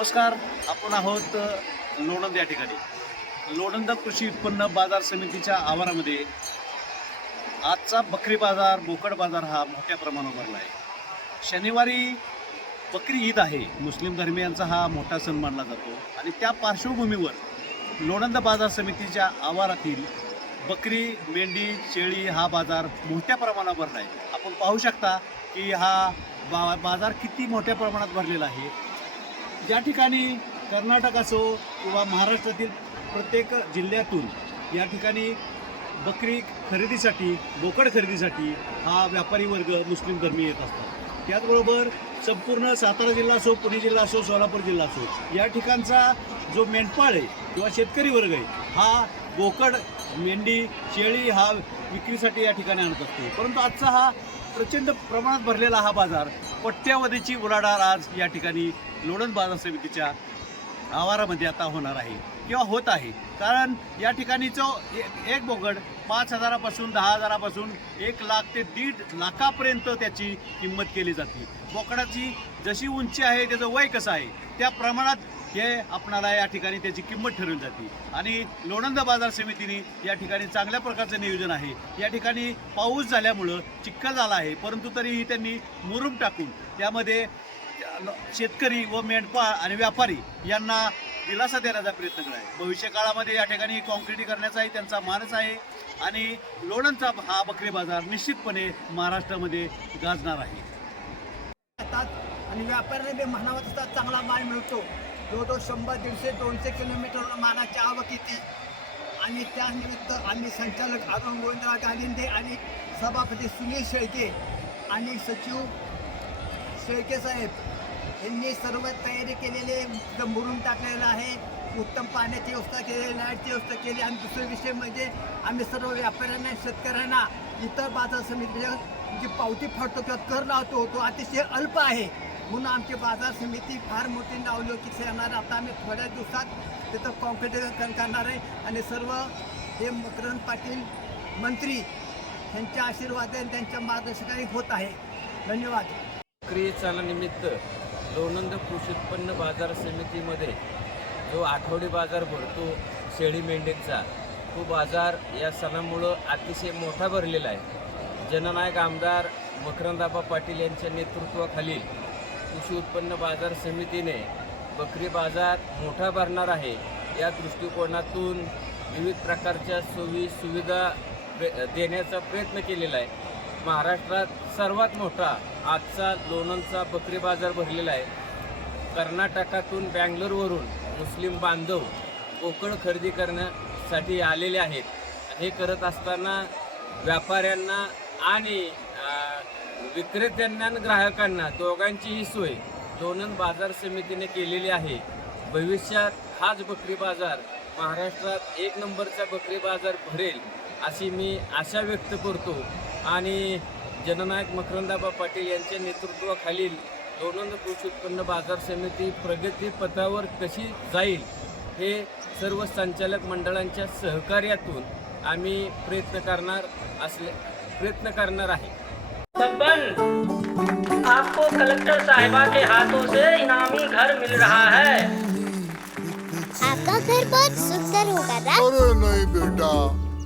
नमस्कार आपण आहोत लोणंद या ठिकाणी. लोणंद कृषी उत्पन्न बाजार समितीच्या आवारामध्ये आजचा बकरी बाजार बोकड बाजार हा मोठ्या प्रमाणावर भरला आहे. शनिवारी बकरी ईद आहे मुस्लिम धर्मियांचा हा मोठा सण मानला जातो. आणि त्या पार्श्वभूमीवर लोणंद बाजार समितीच्या आवारातील बकरी मेंढी शेळी हा बाजार मोठ्या प्रमाणावर भरला आहे. आपण पाहू शकता की हा बा बाजार किती मोठ्या प्रमाणात भरलेला आहे. ज्या ठिकाणी कर्नाटक असो किंवा महाराष्ट्रातील प्रत्येक जिल्ह्यातून या ठिकाणी बकरी खरेदीसाठी बोकड खरेदीसाठी हा व्यापारी वर्ग मुस्लिम धर्मी येत असतात. त्याचबरोबर संपूर्ण सातारा जिल्हा असो पुणे जिल्हा असो सोलापूर जिल्हा असो या ठिकाणचा जो मेंढपाळ आहे किंवा शेतकरी वर्ग आहे हा बोकड मेंढी शेळी हा विक्रीसाठी या ठिकाणी आणत असतो. परंतु आजचा हा प्रचंड प्रमाणात भरलेला हा बाजार पट्ट्यावधीची उलाढाल आज या ठिकाणी लोणंद बाजार समितीच्या आवारामध्ये आता होणार आहे किंवा होत आहे. कारण या ठिकाणीचं जो एक बोगड पाच हजारापासून दहा हजारापासून एक लाख ते दीड लाखापर्यंत त्याची किंमत केली जाते. बोकडाची जशी उंची आहे त्याचं वय कसं आहे त्या प्रमाणात हे आपणाला या ठिकाणी त्याची किंमत ठरवली जाते. आणि लोणंद बाजार समितीने या ठिकाणी चांगल्या प्रकारचं नियोजन आहे. या ठिकाणी पाऊस झाल्यामुळं चिखल झाला आहे परंतु तरीही त्यांनी मुरुम टाकून त्यामध्ये शेतकरी व मेंढपाळ आणि व्यापारी यांना दिलासा देण्याचा प्रयत्न केला आहे भविष्य काळामध्ये या ठिकाणी कॉन्क्रिटीकरणाचाही त्यांचा मानस आहे आणि लोणंदचा हा बकरी बाजार निश्चितपणे महाराष्ट्रामध्ये गाजणार आहे. आणि व्यापाऱ्याने बी म्हणावं तसा चांगला माल मिळतो. जो तो शंभर दीडशे दोनशे किलोमीटर मालाची आवक येते. आणि त्यानिमित्त आम्ही संचालक अरुण गोविंदराव गांधींदे आणि सभापती सुनील शेळके आणि सचिव शेळके साहेब यांनी सर्व तयारी केलेली आहे. टाकलेलं आहे. उत्तम पाण्याची व्यवस्था केली लाईटची व्यवस्था केली. आणि दुसरा विषय म्हणजे आम्ही सर्व व्यापाऱ्यांना शेतकऱ्यांना इतर बाजार समितीच्या जी पावती फाडतो किंवा कर लावतो तो अतिशय अल्प आहे. म्हणून आमची बाजार समिती फार मोठी नावलौकिक येणार आता आम्ही थोड्या दिवसात तिथं कॉन्क्रिटीकरण करणार आहे. आणि सर्व हे मकरंद पाटील मंत्री यांच्या आशीर्वादाने त्यांच्या मार्गदर्शनाने होत आहे. धन्यवाद. बकरी सणानिमित्त लोणंद कृषी उत्पन्न बाजार समितीमध्ये जो आठवडी बाजार भरतो शेळी मेंढीचा तो बाजार या सणामुळं अतिशय मोठा भरलेला आहे. जननायक आमदार मकरंदाबा पाटील यांच्या नेतृत्वाखालील कृषी उत्पन्न बाजार समितीने बकरी बाजार मोठा भरणार आहे. या दृष्टिकोनातून विविध प्रकारच्या सोयी सुविधा देण्याचा प्रयत्न केलेला आहे. महाराष्ट्रात सर्वात मोठा आजचा लोणंदचा बकरी बाजार भरलेला आहे. कर्नाटकातून बँगलोरवरून मुस्लिम बांधव कोकण खरेदी करण्यासाठी आलेले आहेत. हे करत असताना व्यापाऱ्यांना आणि विक्रेत्यांना आणि ग्राहकांना दोघांचीही सोय लोणंद बाजार समितीने केलेली आहे. भविष्यात हाच बकरी बाजार महाराष्ट्रात एक नंबरचा बकरी बाजार भरेल अशी मी आशा व्यक्त करतो. आणि जननायक मकरंदाबा पाटील यांच्या नेतृत्वाखालील लोणंद कृषी उत्पन्न बाजार समिती प्रगतीपथावर कशी जाईल हे सर्व संचालक मंडळांच्या सहकार्यातून आम्ही प्रयत्न करणार असले प्रयत्न करणार आहे. आपको कलेक्टर साहिबा के हाथों से इनामी घर मिल रहा है। आपका घर बहुत सुंदर होगा अरे नहीं बेटा।